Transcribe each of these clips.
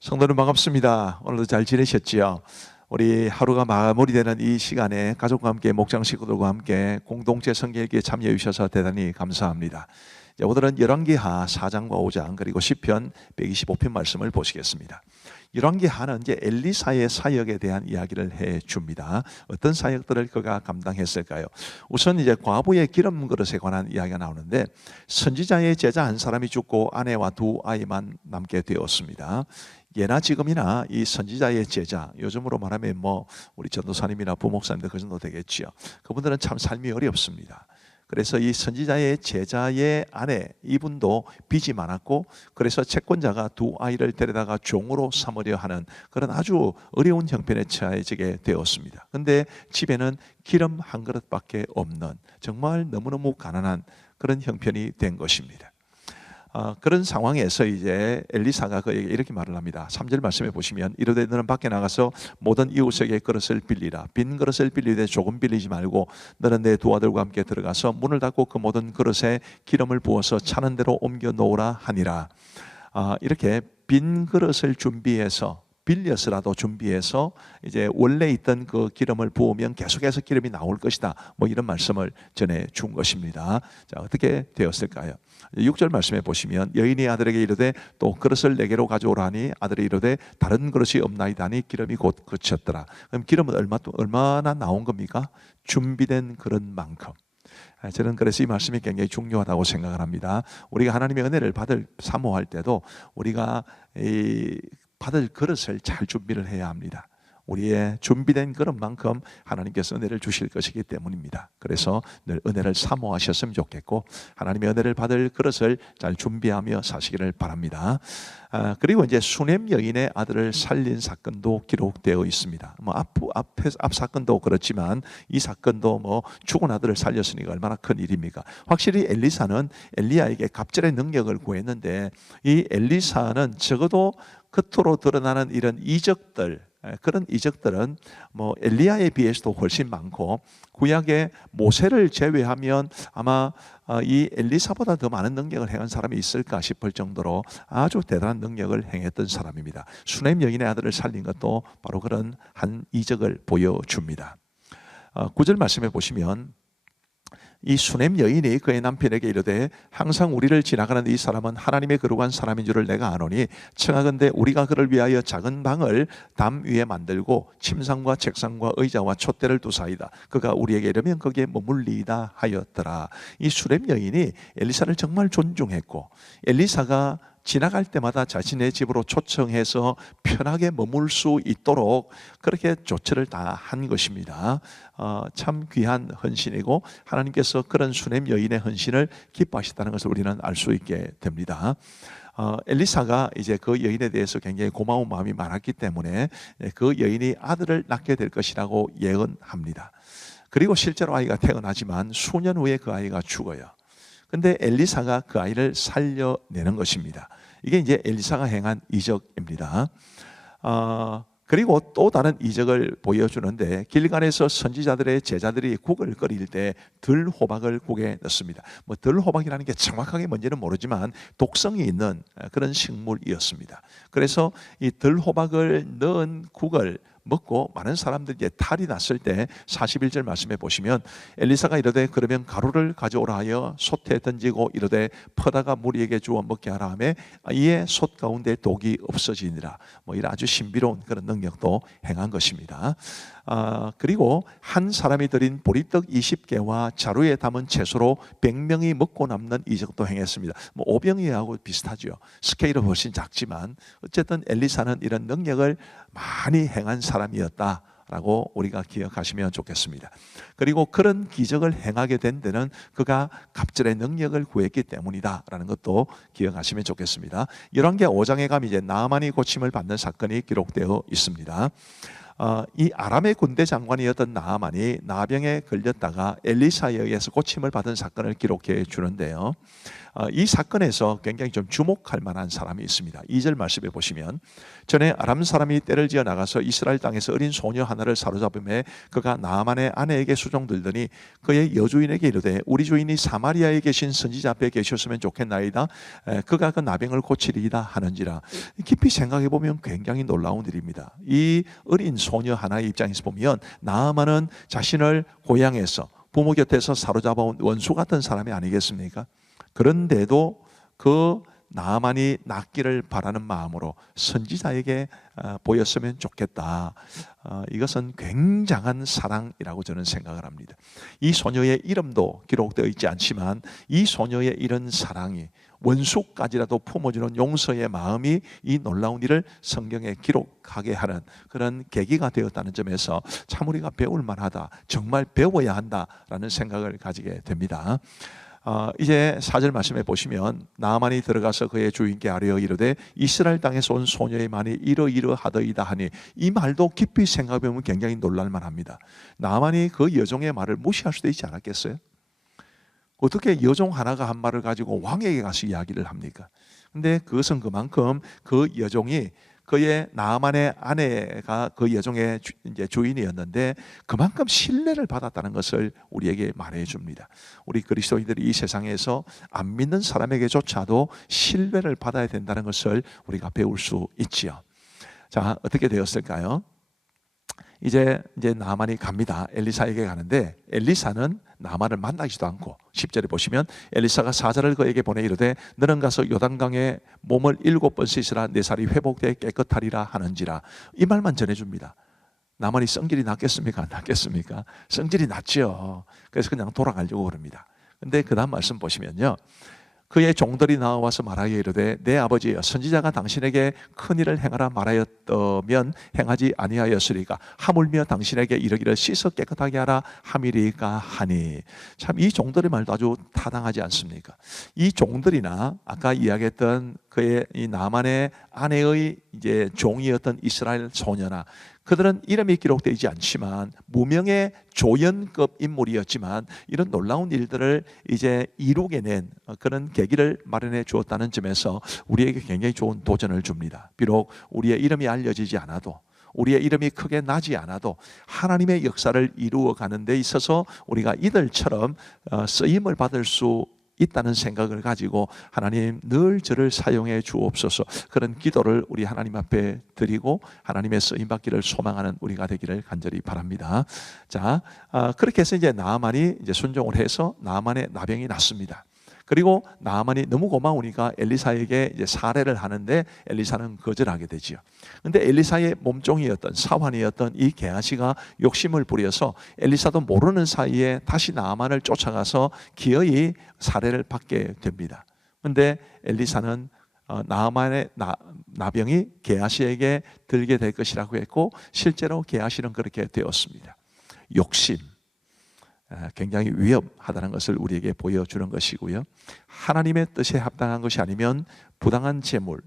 성도님 반갑습니다. 오늘도 잘 지내셨지요? 우리 하루가 마무리되는 이 시간에 가족과 함께 목장 식구들과 함께 공동체 성경읽기에 참여해 주셔서 대단히 감사합니다. 오늘은 열왕기하 4장과 5장 그리고 시편 125편 말씀을 보시겠습니다. 열왕기하는 이제 엘리사의 사역에 대한 이야기를 해 줍니다. 어떤 사역들을 그가 감당했을까요? 우선 이제 과부의 기름 그릇에 관한 이야기가 나오는데, 선지자의 제자 한 사람이 죽고 아내와 두 아이만 남게 되었습니다. 예나 지금이나 이 선지자의 제자, 요즘으로 말하면 우리 전도사님이나 부목사님들 그 정도 되겠지요. 그분들은 참 삶이 어렵습니다. 그래서 이 선지자의 제자의 아내, 이분도 빚이 많았고, 그래서 채권자가 두 아이를 데려다가 종으로 삼으려 하는 그런 아주 어려운 형편에 처해지게 되었습니다. 그런데 집에는 기름 한 그릇밖에 없는 정말 너무너무 가난한 그런 형편이 된 것입니다. 그런 상황에서 이제 엘리사가 그에게 이렇게 말을 합니다. 3절 말씀에 보시면, 이르되 너는 밖에 나가서 모든 이웃에게 그릇을 빌리라. 빈 그릇을 빌리되 조금 빌리지 말고 너는 내 두 아들과 함께 들어가서 문을 닫고 그 모든 그릇에 기름을 부어서 차는 대로 옮겨 놓으라 하니라. 이렇게 빈 그릇을 준비해서, 빌려서라도 준비해서 이제 원래 있던 그 기름을 부으면 계속해서 기름이 나올 것이다, 이런 말씀을 전해 준 것입니다. 자, 어떻게 되었을까요? 6절 말씀에 보시면, 여인이 아들에게 이르되 또 그릇을 내게로 가져오라 하니 아들이 이르되 다른 그릇이 없나이다 하니 기름이 곧 그쳤더라. 그럼 기름은 얼마나 나온 겁니까? 준비된 그릇만큼. 저는 그래서 이 말씀이 굉장히 중요하다고 생각을 합니다. 우리가 하나님의 은혜를 받을 사모할 때도 우리가 받을 그릇을 잘 준비를 해야 합니다. 우리의 준비된 그릇만큼 하나님께서 은혜를 주실 것이기 때문입니다. 그래서 늘 은혜를 사모하셨으면 좋겠고, 하나님의 은혜를 받을 그릇을 잘 준비하며 사시기를 바랍니다. 그리고 이제 수넴 여인의 아들을 살린 사건도 기록되어 있습니다. 앞 사건도 그렇지만 이 사건도 죽은 아들을 살렸으니까 얼마나 큰 일입니까? 확실히 엘리사는 엘리야에게 갑절의 능력을 구했는데, 이 엘리사는 적어도 겉으로 드러나는 이런 이적들, 그런 이적들은 엘리야에 비해서도 훨씬 많고, 구약의 모세를 제외하면 아마 이 엘리사보다 더 많은 능력을 행한 사람이 있을까 싶을 정도로 아주 대단한 능력을 행했던 사람입니다. 수넴 여인의 아들을 살린 것도 바로 그런 한 이적을 보여줍니다. 9절 말씀해 보시면, 이 수넴 여인이 그의 남편에게 이르되 항상 우리를 지나가는 이 사람은 하나님의 거룩한 사람인 줄을 내가 아노니 청하건대 우리가 그를 위하여 작은 방을 담 위에 만들고 침상과 책상과 의자와 촛대를 두사이다. 그가 우리에게 이르면 거기에 머물리이다 하였더라. 이 수넴 여인이 엘리사를 정말 존중했고, 엘리사가 지나갈 때마다 자신의 집으로 초청해서 편하게 머물 수 있도록 그렇게 조처를 다 한 것입니다. 참 귀한 헌신이고, 하나님께서 그런 수넴 여인의 헌신을 기뻐하셨다는 것을 우리는 알 수 있게 됩니다. 엘리사가 이제 그 여인에 대해서 굉장히 고마운 마음이 많았기 때문에 그 여인이 아들을 낳게 될 것이라고 예언합니다. 그리고 실제로 아이가 태어나지만 수년 후에 그 아이가 죽어요. 근데 엘리사가 그 아이를 살려내는 것입니다. 이게 이제 엘리사가 행한 이적입니다. 그리고 또 다른 이적을 보여주는데, 길갈에서 선지자들의 제자들이 국을 끓일 때 들호박을 국에 넣습니다. 들호박이라는 게 정확하게 뭔지는 모르지만 독성이 있는 그런 식물이었습니다. 그래서 이 들호박을 넣은 국을 먹고 많은 사람들이 이제 탈이 났을 때 41절 말씀해 보시면, 엘리사가 이르되 그러면 가루를 가져오라 하여 솥에 던지고 이르되 퍼다가 무리에게 주어 먹게 하라 하며 이에 솥 가운데 독이 없어지니라. 이런 아주 신비로운 그런 능력도 행한 것입니다. 그리고 한 사람이 드린 보리떡 20개와 자루에 담은 채소로 100명이 먹고 남는 이적도 행했습니다. 오병이하고 비슷하죠. 스케일은 훨씬 작지만 어쨌든 엘리사는 이런 능력을 많이 행한 사람이었다라고 우리가 기억하시면 좋겠습니다. 그리고 그런 기적을 행하게 된 데는 그가 갑절의 능력을 구했기 때문이다라는 것도 기억하시면 좋겠습니다. 열왕기 5장에 가면 이제 나아만이 고침을 받는 사건이 기록되어 있습니다. 이 아람의 군대 장관이었던 나아만이 나병에 걸렸다가 엘리사에 의해서 고침을 받은 사건을 기록해 주는데요. 이 사건에서 굉장히 좀 주목할 만한 사람이 있습니다. 2절 말씀에 보시면 전에 아람 사람이 떼를 지어 나가서 이스라엘 땅에서 어린 소녀 하나를 사로잡음에 그가 나아만의 아내에게 수종들더니 그의 여주인에게 이르되 우리 주인이 사마리아에 계신 선지자 앞에 계셨으면 좋겠나이다. 그가 그 나병을 고치리이다 하는지라. 깊이 생각해 보면 굉장히 놀라운 일입니다. 이 어린 소녀 하나의 입장에서 보면 나아만은 자신을 고향에서 부모 곁에서 사로잡아온 원수 같은 사람이 아니겠습니까? 그런데도 그 나아만이 낫기를 바라는 마음으로 선지자에게 보였으면 좋겠다. 이것은 굉장한 사랑이라고 저는 생각을 합니다. 이 소녀의 이름도 기록되어 있지 않지만 이 소녀의 이런 사랑이 원수까지라도 품어주는 용서의 마음이 이 놀라운 일을 성경에 기록하게 하는 그런 계기가 되었다는 점에서 참 우리가 배울 만하다, 정말 배워야 한다라는 생각을 가지게 됩니다. 이제 4절 말씀에 보시면 나아만이 들어가서 그의 주인께 아뢰어 이르되 이스라엘 땅에서 온 소녀의 말이 이러이러하더이다 하니 이 말도 깊이 생각해보면 굉장히 놀랄만합니다. 나아만이 그 여종의 말을 무시할 수도 있지 않았겠어요? 어떻게 여종 하나가 한 말을 가지고 왕에게 가서 이야기를 합니까? 근데 그것은 그만큼 그 여종이 그의 나아만의 아내가 그 여종의 이제 주인이었는데 그만큼 신뢰를 받았다는 것을 우리에게 말해 줍니다. 우리 그리스도인들이 이 세상에서 안 믿는 사람에게조차도 신뢰를 받아야 된다는 것을 우리가 배울 수 있지요. 자, 어떻게 되었을까요? 이제 나아만이 갑니다. 엘리사에게 가는데 엘리사는 나아만을 만나지도 않고 10절에 보시면 엘리사가 사자를 그에게 보내 이르되 너는 가서 요단강에 몸을 7번 씻으라 내 살이 회복되어 깨끗하리라 하는지라. 이 말만 전해줍니다. 나아만이 성질이 났겠습니까? 안 났겠습니까? 성질이 났죠. 그래서 그냥 돌아가려고 그럽니다. 근데 그 다음 말씀 보시면요, 그의 종들이 나와서 말하여 이르되 내 아버지여 선지자가 당신에게 큰 일을 행하라 말하였다면 행하지 아니하였으리까 하물며 당신에게 이르기를 씻어 깨끗하게 하라 함이리까 하니. 참 이 종들의 말도 아주 타당하지 않습니까? 이 종들이나 아까 이야기했던 그의 이 나만의 아내의 이제 종이었던 이스라엘 소녀나 그들은 이름이 기록되지 않지만 무명의 조연급 인물이었지만 이런 놀라운 일들을 이제 이루게 낸 그런 계기를 마련해 주었다는 점에서 우리에게 굉장히 좋은 도전을 줍니다. 비록 우리의 이름이 알려지지 않아도 우리의 이름이 크게 나지 않아도 하나님의 역사를 이루어 가는 데 있어서 우리가 이들처럼 쓰임을 받을 수 있다는 생각을 가지고 하나님 늘 저를 사용해 주옵소서 그런 기도를 우리 하나님 앞에 드리고 하나님의 쓰임받기를 소망하는 우리가 되기를 간절히 바랍니다. 자, 그렇게 해서 이제 나아만이 이제 순종을 해서 나아만의 나병이 났습니다. 그리고 나아만이 너무 고마우니까 엘리사에게 이제 사례를 하는데 엘리사는 거절하게 되지요. 근데 엘리사의 몸종이었던 사환이었던 이 게하시가 욕심을 부려서 엘리사도 모르는 사이에 다시 나아만을 쫓아가서 기어이 사례를 받게 됩니다. 근데 엘리사는 나아만의 나병이 게하시에게 들게 될 것이라고 했고 실제로 게하시는 그렇게 되었습니다. 욕심 굉장히 위험하다는 것을 우리에게 보여주는 것이고요. 하나님의 뜻에 합당한 것이 아니면 부당한 재물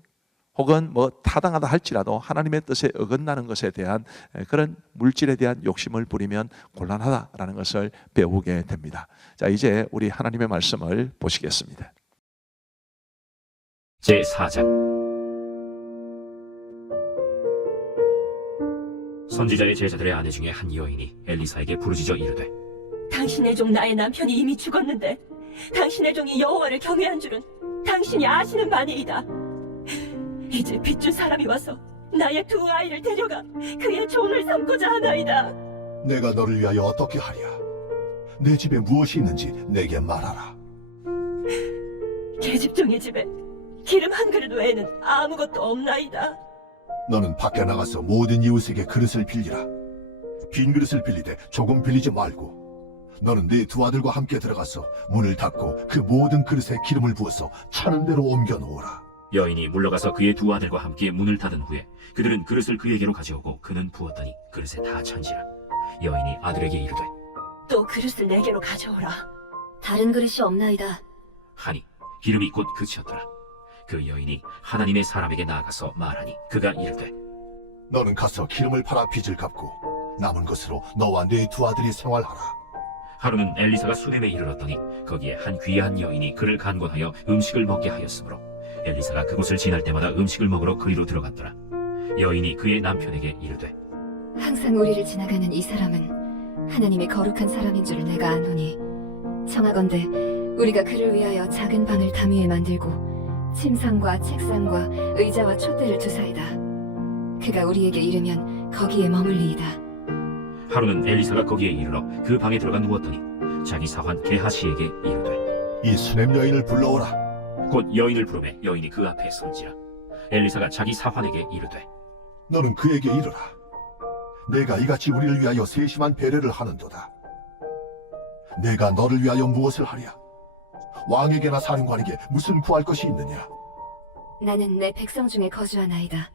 혹은 뭐 타당하다 할지라도 하나님의 뜻에 어긋나는 것에 대한 그런 물질에 대한 욕심을 부리면 곤란하다라는 것을 배우게 됩니다. 자, 이제 우리 하나님의 말씀을 보시겠습니다. 제4장 선지자의 제자들의 아내 중에 한 여인이 엘리사에게 부르짖어 이르되 당신의 종 나의 남편이 이미 죽었는데 당신의 종이 여호와를 경외한 줄은 당신이 아시는 바니이다. 이제 빚줄 사람이 와서 나의 두 아이를 데려가 그의 종을 삼고자 하나이다. 내가 너를 위하여 어떻게 하랴? 내 집에 무엇이 있는지 내게 말하라. 계집종의 집에 기름 한 그릇 외에는 아무것도 없나이다. 너는 밖에 나가서 모든 이웃에게 그릇을 빌리라. 빈 그릇을 빌리되 조금 빌리지 말고 너는 네 두 아들과 함께 들어가서 문을 닫고 그 모든 그릇에 기름을 부어서 차는 대로 옮겨 놓으라. 여인이 물러가서 그의 두 아들과 함께 문을 닫은 후에 그들은 그릇을 그에게로 가져오고 그는 부었더니 그릇에 다 찬지라. 여인이 아들에게 이르되 또 그릇을 내게로 가져오라. 다른 그릇이 없나이다. 하니 기름이 곧 그치었더라. 그 여인이 하나님의 사람에게 나아가서 말하니 그가 이르되 너는 가서 기름을 팔아 빚을 갚고 남은 것으로 너와 네 두 아들이 생활하라. 하루는 엘리사가 수넴에 이르렀더니 거기에 한 귀한 여인이 그를 간곤하여 음식을 먹게 하였으므로 엘리사가 그곳을 지날 때마다 음식을 먹으러 그리로 들어갔더라. 여인이 그의 남편에게 이르되 항상 우리를 지나가는 이 사람은 하나님의 거룩한 사람인 줄 내가 아노니 청하건대 우리가 그를 위하여 작은 방을 담 위에 만들고 침상과 책상과 의자와 촛대를 두사이다. 그가 우리에게 이르면 거기에 머물리이다. 하루는 엘리사가 거기에 이르러 그 방에 들어가 누웠더니 자기 사환 게하시에게 이르되 이 수냄 여인을 불러오라. 곧 여인을 부르매 여인이 그 앞에 선지라. 엘리사가 자기 사환에게 이르되 너는 그에게 이르라. 내가 이같이 우리를 위하여 세심한 배려를 하는도다. 내가 너를 위하여 무엇을 하랴? 왕에게나 사령관에게 무슨 구할 것이 있느냐? 나는 내 백성 중에 거주하나이다.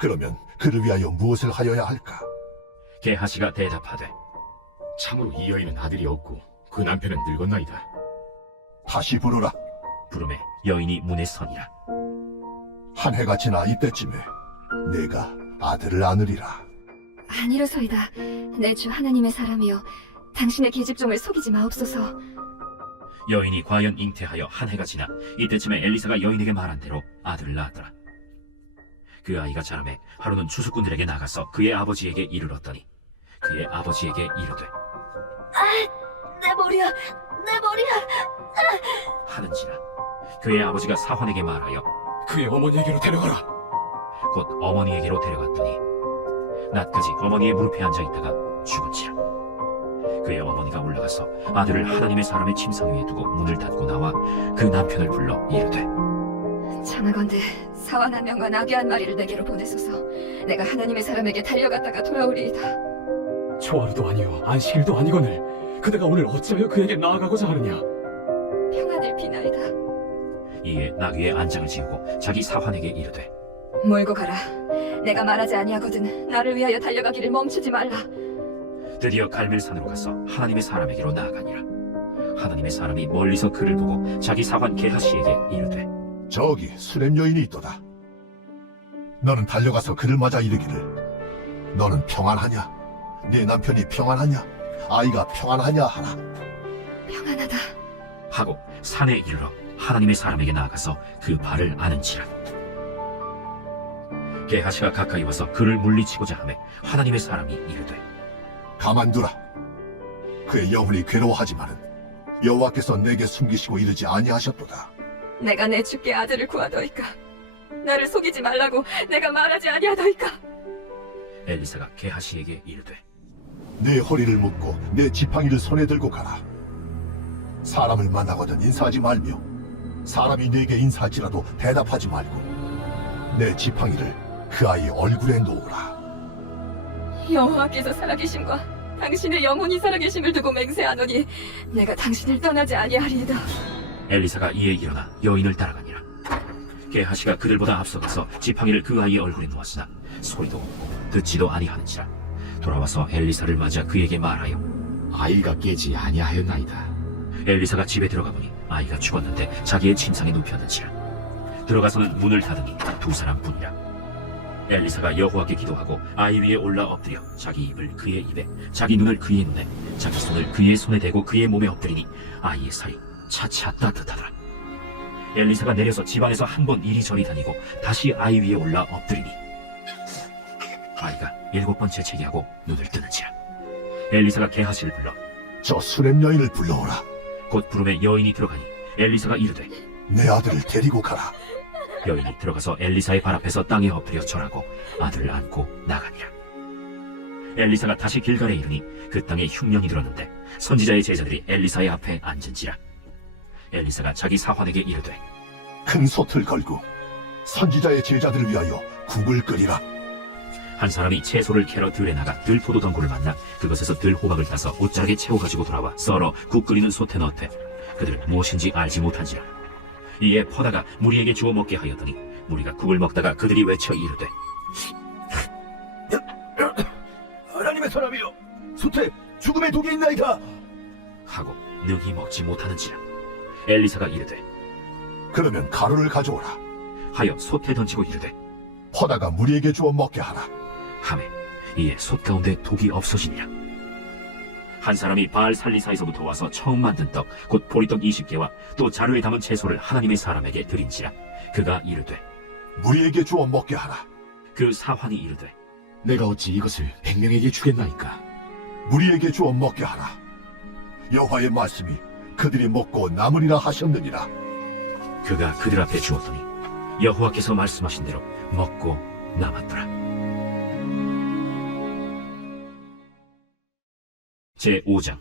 그러면 그를 위하여 무엇을 하여야 할까? 게하시가 대답하되 참으로 이 여인은 아들이 없고 그 남편은 늙었나이다. 다시 부르라. 부르매 여인이 문에 서니라. 한 해가 지나 이때쯤에 내가 아들을 안으리라. 아니로소이다. 내 주 하나님의 사람이여 당신의 계집종을 속이지 마옵소서. 여인이 과연 잉태하여 한 해가 지나 이때쯤에 엘리사가 여인에게 말한 대로 아들을 낳았더라. 그 아이가 자라매 하루는 추수꾼들에게 나가서 그의 아버지에게 이르렀더니 그의 아버지에게 이르되 내 머리야, 내 머리야. 하는지라. 그의 아버지가 사환에게 말하여 그의 어머니에게로 데려가라. 곧 어머니에게로 데려갔더니 낮까지 어머니의 무릎에 앉아 있다가 죽은지라. 그의 어머니가 올라가서 아들을 하나님의 사람의 침상 위에 두고 문을 닫고 나와 그 남편을 불러 이르되 청하건대 사환 한 명과 나귀 한 마리를 내게로 보내소서. 내가 하나님의 사람에게 달려갔다가 돌아오리이다. 초하루도 아니요 안식일도 아니거늘 그대가 오늘 어찌하여 그에게 나아가고자 하느냐? 평안을 비나이다. 이에 나귀의 안장을 지우고 자기 사환에게 이르되 몰고 가라. 내가 말하지 아니하거든 나를 위하여 달려가기를 멈추지 말라. 드디어 갈멜산으로 가서 하나님의 사람에게로 나아가니라. 하나님의 사람이 멀리서 그를 보고 자기 사환 게하시에게 이르되 저기 수냄 여인이 있도다. 너는 달려가서 그를 맞아 이르기를 너는 평안하냐? 네 남편이 평안하냐? 아이가 평안하냐 하라. 평안하다. 하고 산에 이르러 하나님의 사람에게 나아가서 그 발을 아는지라. 게하시가 가까이 와서 그를 물리치고자 하매 하나님의 사람이 이르되 가만두라. 그의 영혼이 괴로워하지만은 여호와께서 내게 숨기시고 이르지 아니하셨도다. 내가 내 주께 아들을 구하더이까. 나를 속이지 말라고 내가 말하지 아니하더이까. 엘리사가 게하시에게 이르되 내 허리를 묶고 내 지팡이를 손에 들고 가라. 사람을 만나거든 인사하지 말며 사람이 내게 인사할지라도 대답하지 말고 내 지팡이를 그 아이 얼굴에 놓으라. 여호와께서 살아계심과 당신의 영혼이 살아계심을 두고 맹세하노니 내가 당신을 떠나지 아니하리이다. 엘리사가 이에 일어나 여인을 따라가니라. 게하시가 그들보다 앞서가서 지팡이를 그 아이의 얼굴에 놓았으나 소리도 없고 듣지도 아니하는지라. 돌아와서 엘리사를 맞아 그에게 말하여 아이가 깨지 아니하였나이다. 엘리사가 집에 들어가 보니 아이가 죽었는데 자기의 침상에 눕혔는지라. 들어가서는 문을 닫으니 두 사람뿐이라. 엘리사가 여호와께 기도하고 아이 위에 올라 엎드려 자기 입을 그의 입에 자기 눈을 그의 눈에 자기 손을 그의 손에 대고 그의 몸에 엎드리니 아이의 살이 차차 따뜻하더라. 엘리사가 내려서 집안에서 한 번 이리저리 다니고 다시 아이 위에 올라 엎드리니 아이가 7번 재채기하고 눈을 뜨는지라. 엘리사가 게하시를 불러 저 수냄 여인을 불러오라. 곧 부름에 여인이 들어가니 엘리사가 이르되 내 아들을 데리고 가라. 여인이 들어가서 엘리사의 발 앞에서 땅에 엎드려 절하고 아들을 안고 나가니라. 엘리사가 다시 길갈에 이르니 그 땅에 흉년이 들었는데 선지자의 제자들이 엘리사의 앞에 앉은지라. 엘리사가 자기 사환에게 이르되 큰 솥을 걸고 선지자의 제자들을 위하여 국을 끓이라. 한 사람이 채소를 캐러 들에 나가 들포도 덩굴을 만나 그것에서 들호박을 따서 옷자락에 채워가지고 돌아와 썰어 국 끓이는 솥에 넣되 그들은 무엇인지 알지 못한지라. 이에 퍼다가 무리에게 주어 먹게 하였더니 무리가 국을 먹다가 그들이 외쳐 이르되 하나님의 사람이여, 솥에 죽음의 독이 있나이다. 하고 능히 먹지 못하는지라. 엘리사가 이르되 그러면 가루를 가져오라. 하여 솥에 던지고 이르되 퍼다가 무리에게 주어 먹게 하라. 하매 이에 솥 가운데 독이 없어지니라. 한 사람이 바알 살리사에서부터 와서 처음 만든 떡 곧 보리떡 20개와 또 자루에 담은 채소를 하나님의 사람에게 드린지라. 그가 이르되 무리에게 주어 먹게 하라. 그 사환이 이르되 내가 어찌 이것을 100명에게 주겠나이까? 무리에게 주어 먹게 하라. 여호와의 말씀이 그들이 먹고 남으리라 하셨느니라. 그가 그들 앞에 주었더니 여호와께서 말씀하신 대로 먹고 남았더라. 제5장.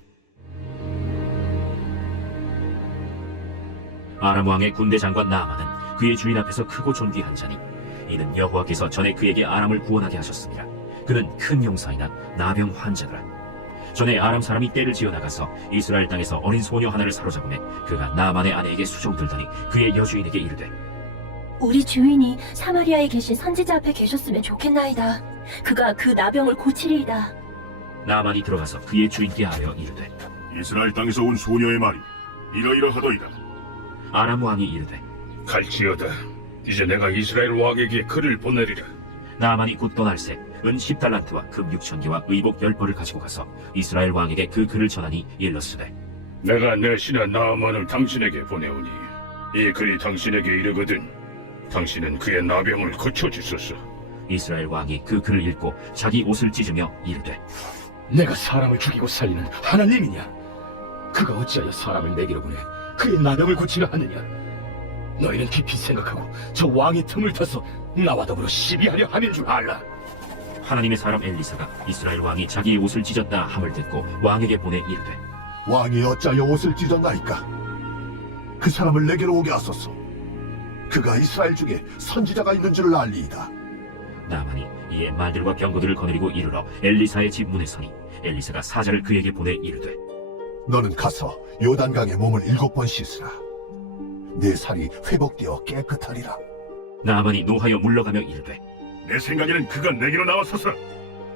아람 왕의 군대 장관 나아만은 그의 주인 앞에서 크고 존귀한 자니 이는 여호와께서 전에 그에게 아람을 구원하게 하셨습니다. 그는 큰 용사이나 나병 환자더라. 전에 아람 사람이 떼를 지어 나가서 이스라엘 땅에서 어린 소녀 하나를 사로잡음에 그가 나아만의 아내에게 수종들더니 그의 여주인에게 이르되 우리 주인이 사마리아에 계신 선지자 앞에 계셨으면 좋겠나이다. 그가 그 나병을 고치리이다. 나아만이 들어가서 그의 주인께 아뢰어 이르되 이스라엘 땅에서 온 소녀의 말이 이러이러하더이다. 아람 왕이 이르되 갈지어다. 이제 내가 이스라엘 왕에게 글을 보내리라. 나아만이 곧 떠날새 은 10달란트와 금 6,000개와 의복 10벌을 가지고 가서 이스라엘 왕에게 그 글을 전하니 일렀으되 내가 내 신하 나아만을 당신에게 보내오니 이 글이 당신에게 이르거든 당신은 그의 나병을 고쳐주소서. 이스라엘 왕이 그 글을 읽고 자기 옷을 찢으며 이르되 내가 사람을 죽이고 살리는 하나님이냐? 그가 어찌하여 사람을 내게로 보내 그의 나병을 고치려 하느냐? 너희는 깊이 생각하고 저 왕의 틈을 타서 나와 더불어 시비하려 하는 줄 알라. 하나님의 사람 엘리사가 이스라엘 왕이 자기의 옷을 찢었다 함을 듣고 왕에게 보내 이르되 왕이 어찌하여 옷을 찢었나이까? 그 사람을 내게로 오게 하소서. 그가 이스라엘 중에 선지자가 있는 줄을 알리이다. 나아만이 이에 말들과 병거들을 거느리고 이르러 엘리사의 집 문에 서니 엘리사가 사자를 그에게 보내 이르되 너는 가서 요단강에 몸을 7번 씻으라. 내 살이 회복되어 깨끗하리라. 나아만이 노하여 물러가며 이르되 내 생각에는 그가 내게로 나와서서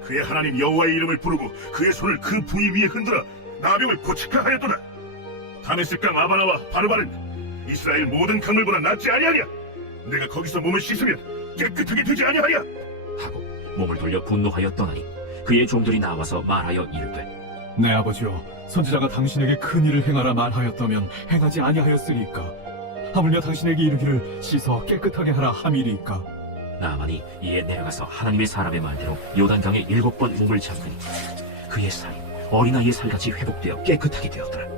그의 하나님 여호와의 이름을 부르고 그의 손을 그 부위 위에 흔들어 나병을 고치카 하였도다. 다메스강 아바나와 바르바는 이스라엘 모든 강물보다 낫지 아니하냐? 내가 거기서 몸을 씻으면 깨끗하게 되지 아니하냐? 하고 몸을 돌려 분노하여 떠나니 그의 종들이 나와서 말하여 이르되 내 아버지여, 선지자가 당신에게 큰 일을 행하라 말하였다면 행하지 아니하였으리까? 하물며 당신에게 이르기를 씻어 깨끗하게 하라 함이리까? 나아만이 이에 내려가서 하나님의 사람의 말대로 요단강에 7번 몸을 잠그니 그의 살이 어린아이의 살같이 회복되어 깨끗하게 되었더라.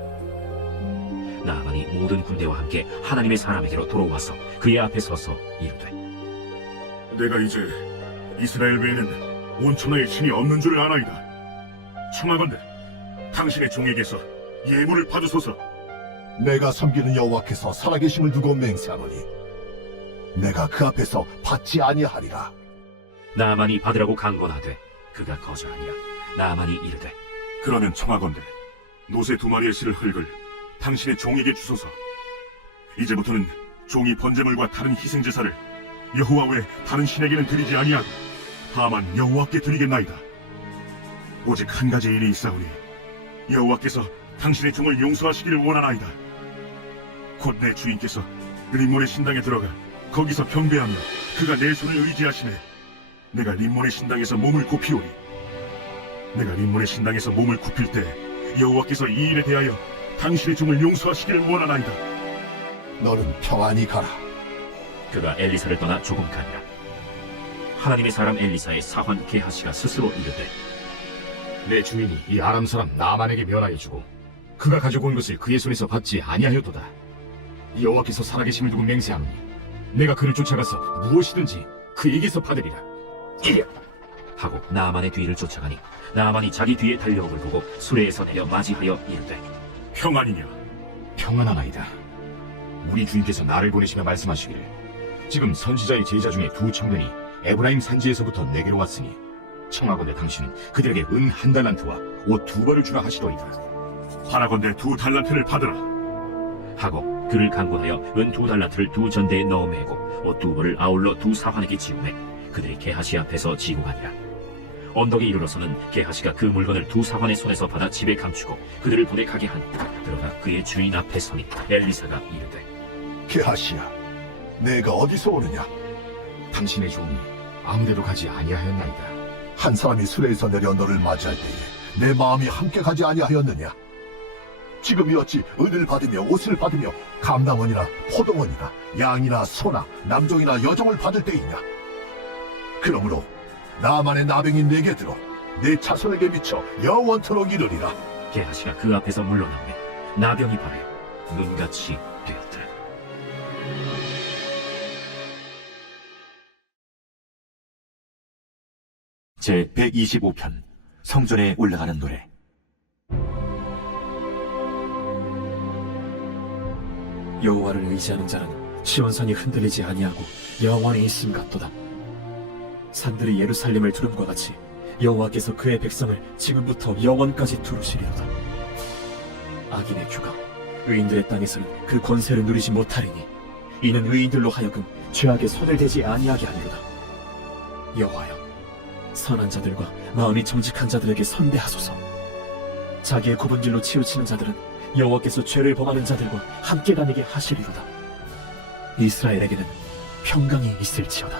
나아만이 모든 군대와 함께 하나님의 사람에게로 돌아와서 그의 앞에 서서 이르되 내가 이제 이스라엘 외에는 온 천하에 신이 없는 줄을 아나이다. 청하건대 당신의 종에게서 예물을 받으소서. 내가 섬기는 여호와께서 살아계심을 두고 맹세하노니 내가 그 앞에서 받지 아니하리라. 나아만이 받으라고 강권하되 그가 거절하니라. 나아만이 이르되 그러면 청하건대 노새 2마리의 실을 흙을 당신의 종에게 주소서. 이제부터는 종이 번제물과 다른 희생제사를 여호와 외 다른 신에게는 드리지 아니하고 다만 여호와께 드리겠나이다. 오직 한 가지 일이 있사오니 여호와께서 당신의 종을 용서하시기를 원하나이다. 곧 내 주인께서 림몬의 신당에 들어가 거기서 경배하며 그가 내 손을 의지하시네. 내가 림몬의 신당에서 몸을 굽히오니 내가 림몬의 신당에서 몸을 굽힐 때 여호와께서 이 일에 대하여 당신의 종을 용서하시기를 원하나이다. 너는 평안히 가라. 그가 엘리사를 떠나 조금 가니라. 하나님의 사람 엘리사의 사환 게하시가 스스로 이르되 내 주인이 이 아람 사람 나만에게 면하여 주고 그가 가지고 온 것을 그의 손에서 받지 아니하였도다. 여호와께서 살아계심을 두고 맹세하노니 내가 그를 쫓아가서 무엇이든지 그에게서 받으리라. 이랴! 하고 나아만의 뒤를 쫓아가니 나아만이 자기 뒤에 달려옴을 보고 수레에서 내려 맞이하여 이르되 평안이냐? 평안하나이다. 우리 주인께서 나를 보내시며 말씀하시기를 지금 선지자의 제자 중에 2 청년이 에브라임 산지에서부터 내게로 왔으니 청하건대 당신은 그들에게 은 1달란트와 옷 2벌을 주라 하시더이다. 바라건대 2 달란트를 받으라. 하고 그를 강권하여 은 2달란트를 2 전대에 넣어 매고 옷 2벌을 아울러 2 사환에게 지우매 그들이 게하시 앞에서 지고 가니라. 언덕에 이르러서는 게하시가 그 물건을 2 사환의 손에서 받아 집에 감추고 그들을 보내 가게 하니 들어가 그의 주인 앞에 서니 엘리사가 이르되 게하시야, 내가 어디서 오느냐? 당신의 종이 아무데도 가지 아니하였나이다. 한 사람이 수레에서 내려 너를 맞이할 때에 내 마음이 함께 가지 아니하였느냐? 지금이 어찌 은을 받으며 옷을 받으며 감남원이나 포도원이나 양이나 소나 남종이나 여종을 받을 때이냐? 그러므로 나만의 나병이 내게 들어 내 자손에게 미쳐 영원토록 이르리라. 게하시가 그 앞에서 물러나며 나병이 발하여 눈같이 되었더라. 제 125편 성전에 올라가는 노래. 여호와를 의지하는 자는 시온산이 흔들리지 아니하고 영원히 있음 같도다. 산들이 예루살렘을 두름과 같이 여호와께서 그의 백성을 지금부터 영원까지 두루시리로다. 악인의 규가 의인들의 땅에서는 그 권세를 누리지 못하리니 이는 의인들로 하여금 죄악에 손을 대지 아니하게 하리로다. 여호와여, 선한 자들과 마음이 정직한 자들에게 선대하소서. 자기의 굽은 길로 치우치는 자들은 여호와께서 죄를 범하는 자들과 함께 다니게 하시리로다. 이스라엘에게는 평강이 있을지어다.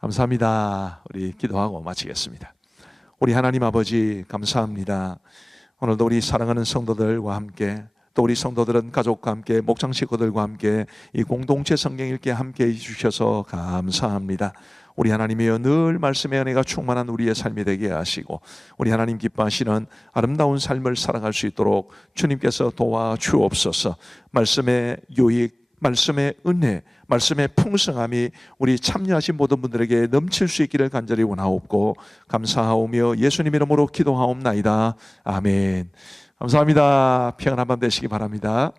감사합니다. 우리 기도하고 마치겠습니다. 우리 하나님 아버지 감사합니다. 오늘도 우리 사랑하는 성도들과 함께, 또 우리 성도들은 가족과 함께, 목장 식구들과 함께 이 공동체 성경 읽기에 함께 해주셔서 감사합니다. 우리 하나님이여, 늘 말씀의 은혜가 충만한 우리의 삶이 되게 하시고 우리 하나님 기뻐하시는 아름다운 삶을 살아갈 수 있도록 주님께서 도와주옵소서. 말씀의 유익, 말씀의 은혜, 말씀의 풍성함이 우리 참여하신 모든 분들에게 넘칠 수 있기를 간절히 원하옵고 감사하오며 예수님 이름으로 기도하옵나이다. 아멘. 감사합니다. 평안한 밤 되시기 바랍니다.